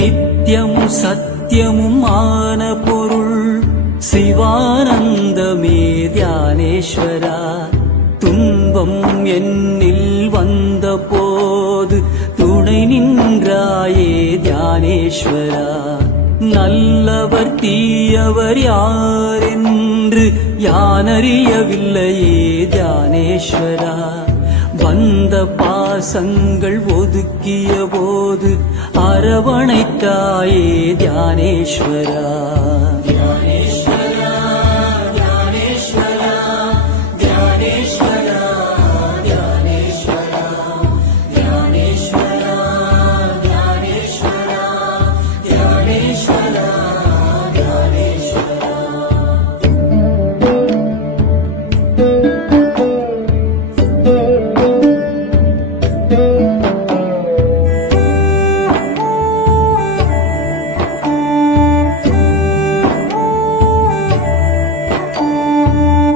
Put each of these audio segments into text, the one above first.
நித்தியமும் சத்தியமும் ஆன பொருள் சிவானந்தமே தியானேஸ்வரா. துன்பம் என்னில் வந்த போது துணை நின்றாயே தியானேஸ்வரா. நல்லவர் தீயவர் யாரென்று யானறியவில்லையே தியானேஸ்வரா. வந்த பாசங்கள் ஒதுக்கிய போது அரவணைத்தாயே தியானேஸ்வரா. தியானேஸ்வரா தியானேஸ்வரா தியானேஸ்வரா தியானேஸ்வரா தியானேஸ்வரா தியானேஸ்வரா தியானேஸ்வரா தியானேஸ்வரா.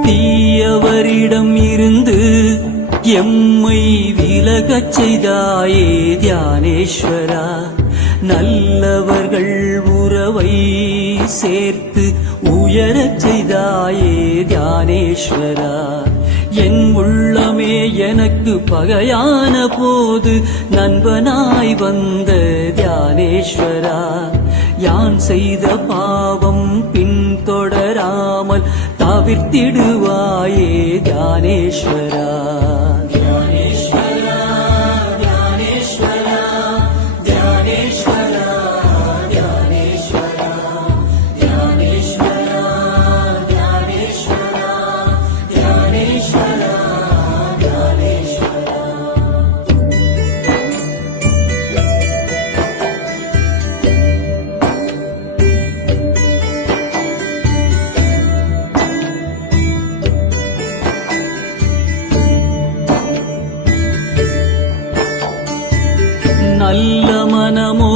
தீயவரிடம் இருந்து எம்மை விலகச் செய்தாயே தியானேஸ்வரா. நல்லவர்கள் உறவை சேர்த்து உயரச் செய்தாயே தியானேஸ்வரா. என் உள்ளமே எனக்கு பகையான போது நண்பனாய் வந்த தியானேஸ்வரா. யான் செய்த பாவம் பின்தொடராமல் தவிர்த்திடுவாயே தியானேஸ்வரா. தியானேஸ்வரா தியானேஸ்வரா தியானேஸ்வரா தியானேஸ்வரா தியானேஸ்வரா தியானேஸ்வரா தியானேஸ்வரா தியானேஸ்வரா. நல்ல மனமோ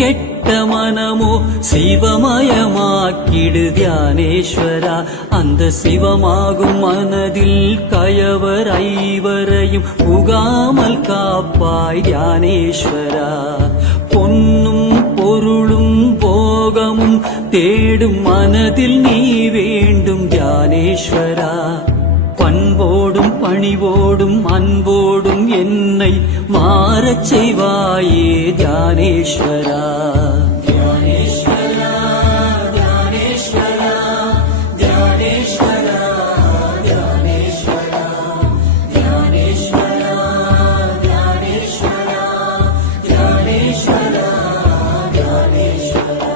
கெட்ட மனமோ சிவமயமாக்கிடு தியானேஸ்வரா. அந்த சிவமாகும் மனதில் கயவர் ஐவரையும் புகாமல் காப்பாய் தியானேஸ்வரா. பொன்னும் பொருளும் போகமும் தேடும் மனதில் நீ வேண்டும் தியானேஸ்வரா. பண்போடும் பணிவோடும் அன்போடும் என்னை மாறச் செய்வாயே தியானேஸ்வரா. தியானேஸ்வரா தியானேஸ்வரா தியானேஸ்வரா தியானேஸ்வரா தியானேஸ்வரா தியானேஸ்வரா தியானேஸ்வரா தியானேஸ்வரா.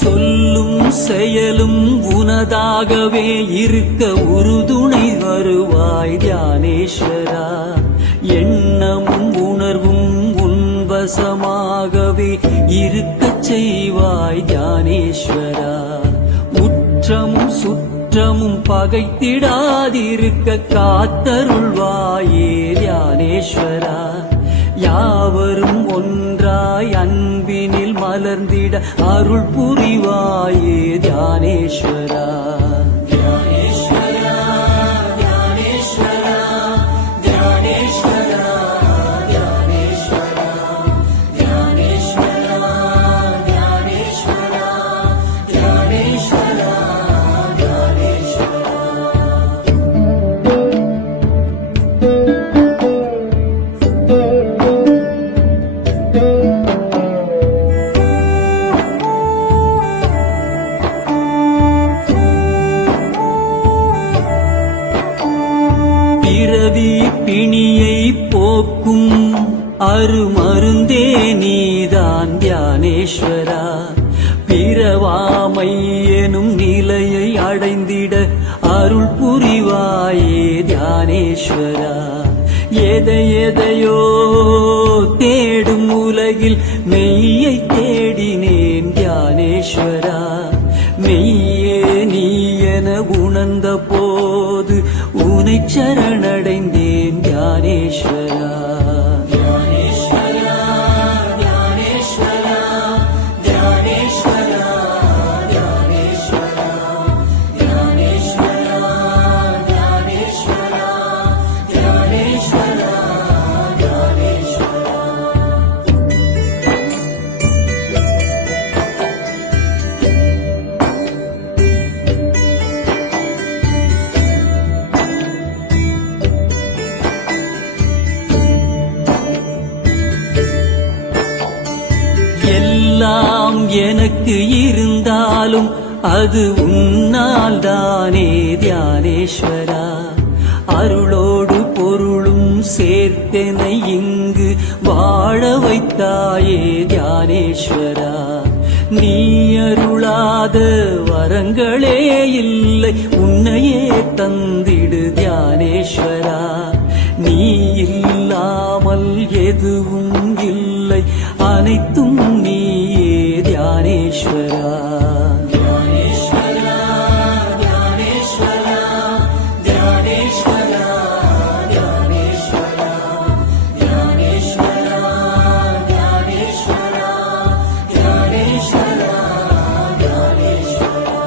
சொல்லும் செயலும் உனதாகவே இருக்க உறுதுணை வருவாய் தியானேஸ்வரா. எண்ணமும் உணர்வும் உன்வசமாகவே இருக்கச் செய்வாய் தியானேஸ்வரா. உற்றமும் சுற்றமும் பகைத்திடாதிருக்க காத்தருள்வாயே தியானேஸ்வரா. யாவரும் ஒன்றாய் அன்பினில் மலர்ந்திட அருள் புரிவாயே தியானேஸ்வரா. தியானேஸ்வரா தியானேஸ்வரா தியானேஸ்வரா தியானேஸ்வரா தியானேஸ்வரா தியானேஸ்வரா தியானேஸ்வரா தியானேஸ்வரா. பிறவி பிணியை போக்கும் அருமருந்தே நீதான் தியானேஸ்வரா. பிறவாமை எனும் நிலையை அடைந்திட அருள் புரிவாயே தியானேஸ்வரா. எதையோ தேடும் உலகில் மெய்யை தேடினேன் தியானேஸ்வரா. மெய்யே நீ என உணர்ந்த போது உனை சரணடைந்தேன் தியானேஸ்வரா. தியானேஸ்வரா தியானேஸ்வரா தியானேஸ்வரா தியானேஸ்வரா தியானேஸ்வரா தியானேஸ்வரா தியானேஸ்வரா தியானேஸ்வரா. எல்லாம் எனக்கு இருந்தாலும் அது உன்னால் தானே தியானேஸ்வரா. அருளோடு பொருளும் சேர்த்தெனை இங்கு வாழ வைத்தாயே தியானேஸ்வரா. நீ அருளாத வரங்களே இல்லை, உன்னையே தந்திடு தியானேஸ்வரா. நீ இல்லாமல் எதுவும் இல்லை, அனைத்தும் நீயே தியானேஸ்வரா. தியானேஸ்வரா தியானேஸ்வரா தியானேஸ்வரா தியானேஸ்வரா தியானேஸ்வரா தியானேஸ்வரா தியானேஸ்வரா தியானேஸ்வரா.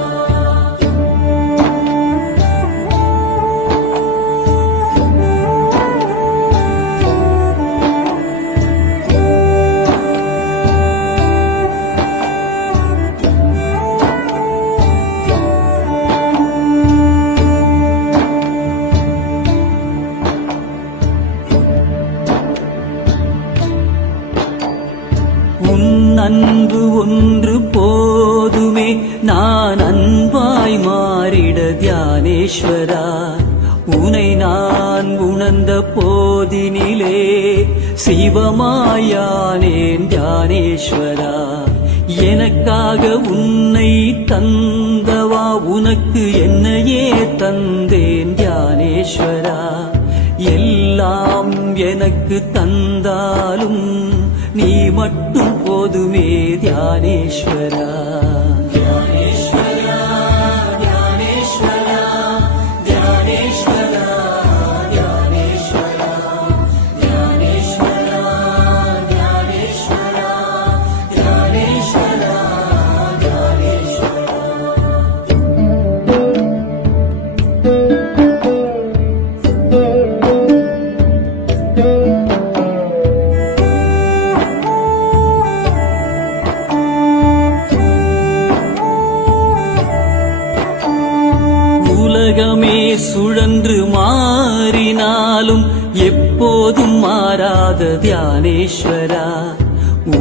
உன் அன்பு ஒன்று போதுமே, நான் அன்பாய் மாறிட தியானேஸ்வரா. உனை நான் உணர்ந்த போதினிலே சிவமாயானேன் தியானேஸ்வரா. எனக்காக உன்னை தந்தவா, உனக்கு என்னையே தந்தேன் தியானேஸ்வரா. எல்லாம் எனக்கு தந்தாலும் நீ மட்டும் போதுமே தியானேஸ்வரா. தியானேஸ்வரா தியானேஸ்வரா தியானேஸ்வரா தியானேஸ்வரா தியானேஸ்வரா தியானேஸ்வரா தியானேஸ்வரா தியானேஸ்வரா. உலகமே சுழன்று மாறினாலும் எப்போதும் மாறாத தியானேஸ்வரா.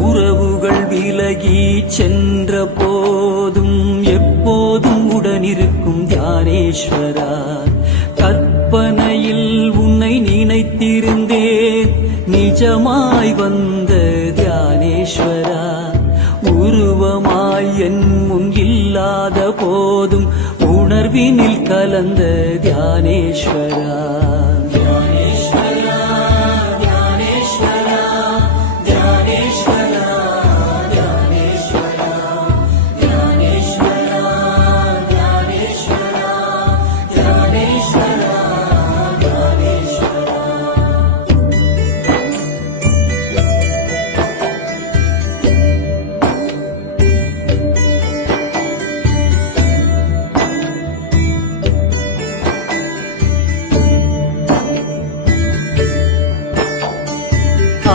உறவுகள் விலகி சென்ற போதும் எப்போதும் உடனிருக்கும் தியானேஸ்வரா. கற்பனையில் உன்னை நினைத்திருந்தேன், நிஜமாய் வந்த தியானேஸ்வரா. உருவமாய் என் முன் இல்லாத போதும் உணர்வினில் கலந்த தியானேஸ்வரா. தியானேஸ்வரா தியானேஸ்வரா தியானேஸ்வரா தியானேஸ்வரா தியானேஸ்வரா தியானேஸ்வரா தியானேஸ்வரா தியானேஸ்வரா.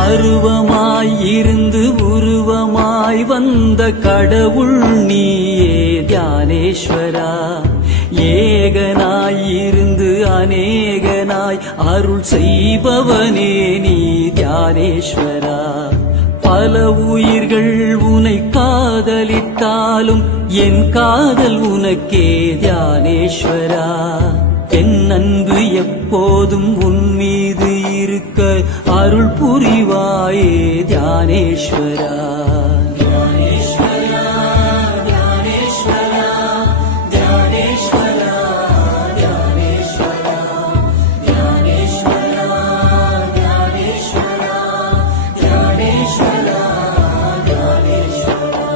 அருவமாய் இருந்து உருவமாய் வந்த கடவுள் நீயே தியானேஸ்வரா. ஏகனாய் இருந்து அநேகனாய் அருள் செய்பவனே நீ தியானேஸ்வரா. பல உயிர்கள் உனை காதலித்தாலும் என் காதல் உனக்கே தியானேஸ்வரா. என் அன்பு எப்போதும் உன் மீது இருக்க அருள் புரிவாயே தியானேஸ்வரா. தியானேஸ்வரா தியானேஸ்வரா தியானேஸ்வரா தியானேஸ்வரா தியானேஸ்வரா தியானேஸ்வரா தியானேஸ்வரா தியானேஸ்வரா.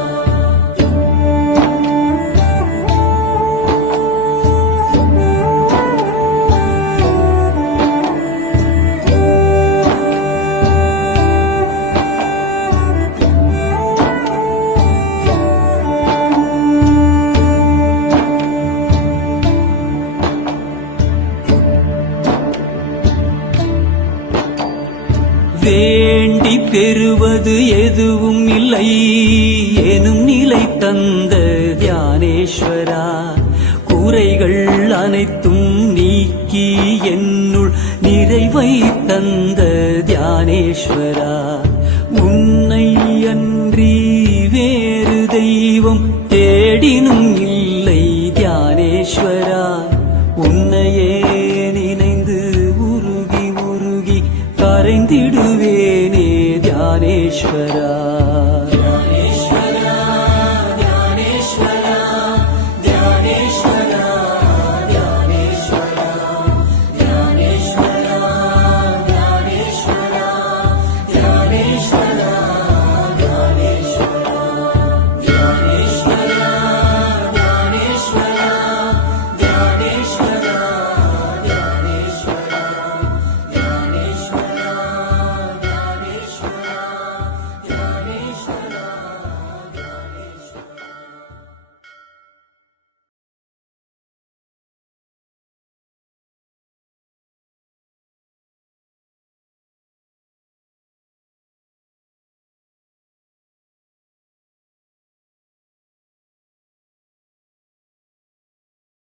வேண்டி பெறுவது எதுவும் இல்லை எனும் நிலை தந்த தியானேஸ்வரா, குறைகள் அனைத்தும் நீக்கி என்னுள் நிறைவை தந்த தியானேஸ்வரா, உன்னை அன்றி வேறு தெய்வம் தேடினும் இல்லை தியானேஸ்வரா, உன்னையே